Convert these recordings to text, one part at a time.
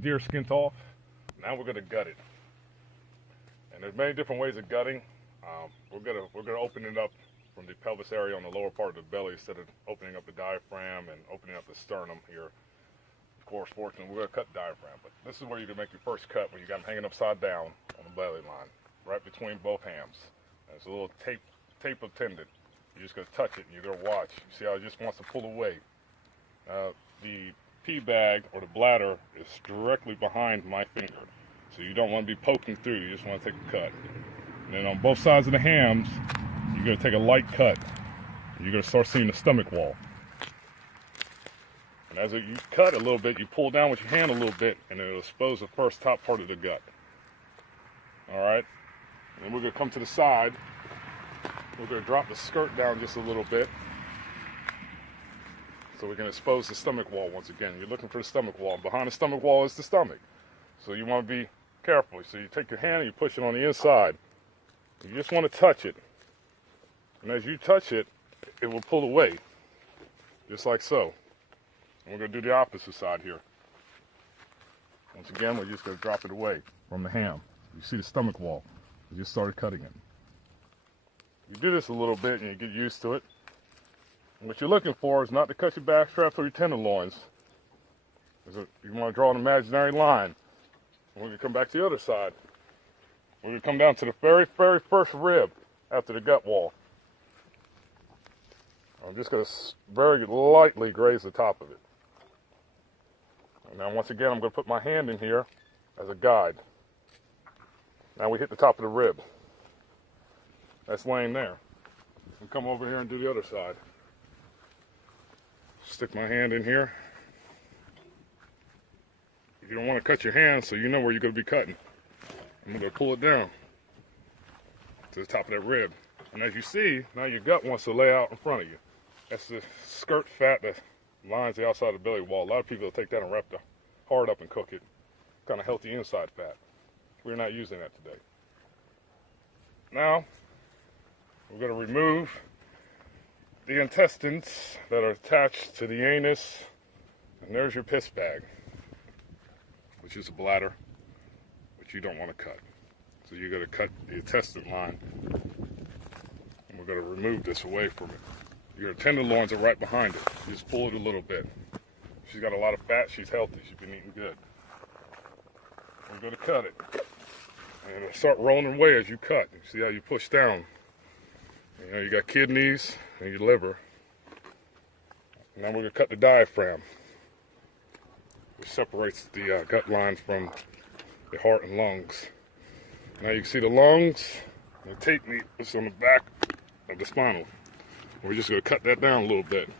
deer skins off. Now we're going to gut it. And there's many different ways of gutting. We're gonna open it up from the pelvis area on the lower part of the belly instead of opening up the diaphragm and opening up the sternum here. Of course, fortunately, we're gonna cut the diaphragm, but this is where you can make your first cut when you got them hanging upside down on the belly line, right between both hams. There's a little tape of tendon. You're just gonna touch it and you're gonna watch. You see how it just wants to pull away. The pee bag or the bladder is directly behind my finger, so you don't want to be poking through. You just want to take a cut. And then on both sides of the hams, you're going to take a light cut. You're going to start seeing the stomach wall. And as you cut a little bit, you pull down with your hand a little bit, and it'll expose the first top part of the gut. All right? And then we're going to come to the side. We're going to drop the skirt down just a little bit, so we can expose the stomach wall once again. You're looking for the stomach wall. Behind the stomach wall is the stomach. So you want to be careful. So you take your hand and you push it on the inside. You just want to touch it. And as you touch it, it will pull away. Just like so. And we're going to do the opposite side here. Once again, we're just going to drop it away from the ham. You see the stomach wall. We just started cutting it. You do this a little bit and you get used to it. And what you're looking for is not to cut your back straps or your tenderloins. You want to draw an imaginary line. And we're going to come back to the other side. We're going to come down to the very, very first rib after the gut wall. I'm just going to very lightly graze the top of it. And now once again, I'm going to put my hand in here as a guide. Now we hit the top of the rib. That's laying there. And come over here and do the other side. Stick my hand in here. You don't want to cut your hand so you know where you're going to be cutting. I'm going to pull it down to the top of that rib. And as you see, now your gut wants to lay out in front of you. That's the skirt fat that lines the outside of the belly wall. A lot of people will take that and wrap the heart up and cook it. Kind of healthy inside fat. We're not using that today. Now, we're going to remove the intestines that are attached to the anus. And there's your piss bag, which is a bladder, which you don't want to cut. So you're going to cut the intestine line, and we're going to remove this away from it. Your tenderloins are right behind it. You just pull it a little bit. She's got a lot of fat. She's healthy. She's been eating good. We're going to cut it. And it'll start rolling away as you cut. You see how you push down. You know, you got kidneys and your liver. Now we're going to cut the diaphragm, which separates the gut lines from the heart and lungs. Now you can see the lungs and the tape meat is on the back of the spinal. We're just going to cut that down a little bit.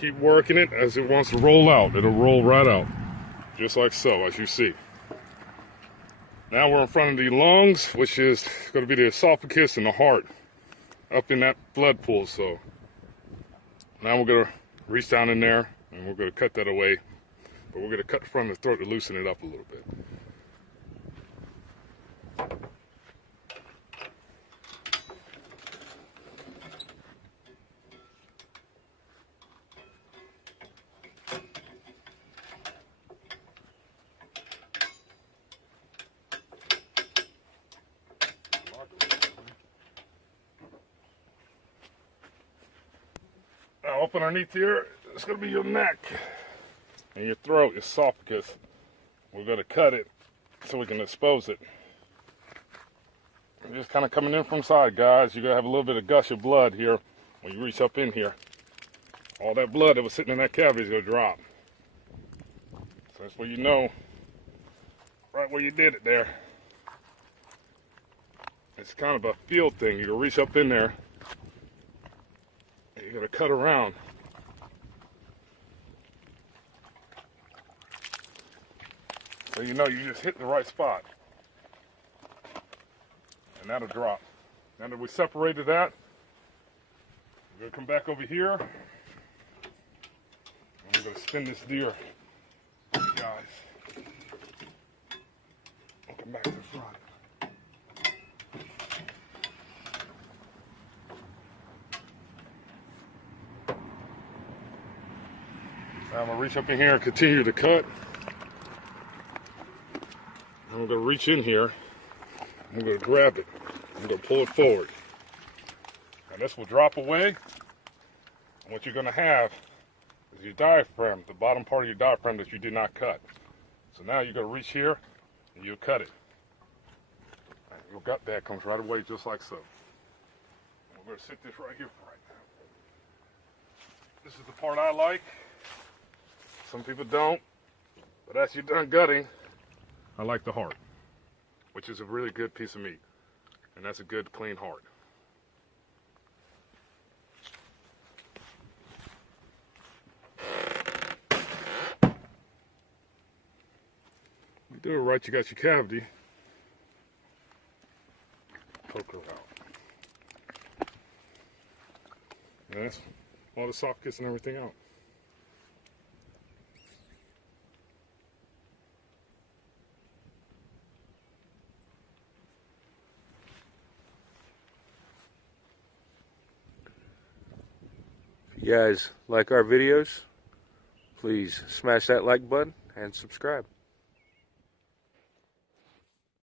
Keep working it as it wants to roll out. It'll roll right out, just like so, as you see. Now we're in front of the lungs, which is going to be the esophagus and the heart, up in that blood pool. So now we're going to reach down in there and we're going to cut that away. But we're going to cut the front of the throat to loosen it up a little bit. Now up underneath here, it's going to be your neck and your throat, your esophagus. We're going to cut it so we can expose it. Just kind of coming in from side, guys. You're going to have a little bit of gush of blood here when you reach up in here. All that blood that was sitting in that cavity is going to drop. So that's where you know, right where you did it there. It's kind of a feel thing. You're going to reach up in there. You're going to cut around. So you know you just hit the right spot. And that'll drop. Now that we separated that, we're going to come back over here. And we're going to spin this deer, guys. We'll come back to the front. Now I'm going to reach up in here and continue to cut. I'm going to reach in here. I'm going to grab it. I'm going to pull it forward. And this will drop away. And what you're going to have is your diaphragm, the bottom part of your diaphragm that you did not cut. So now you're going to reach here and you'll cut it. And your gut bag comes right away just like so. And we're going to sit this right here for right now. This is the part I like. Some people don't. But as you're done gutting, I like the heart, which is a really good piece of meat. And that's a good, clean heart. You do it right, you got your cavity. Poke her out. And that's all the sockets and everything out. If you guys like our videos, please smash that like button and subscribe.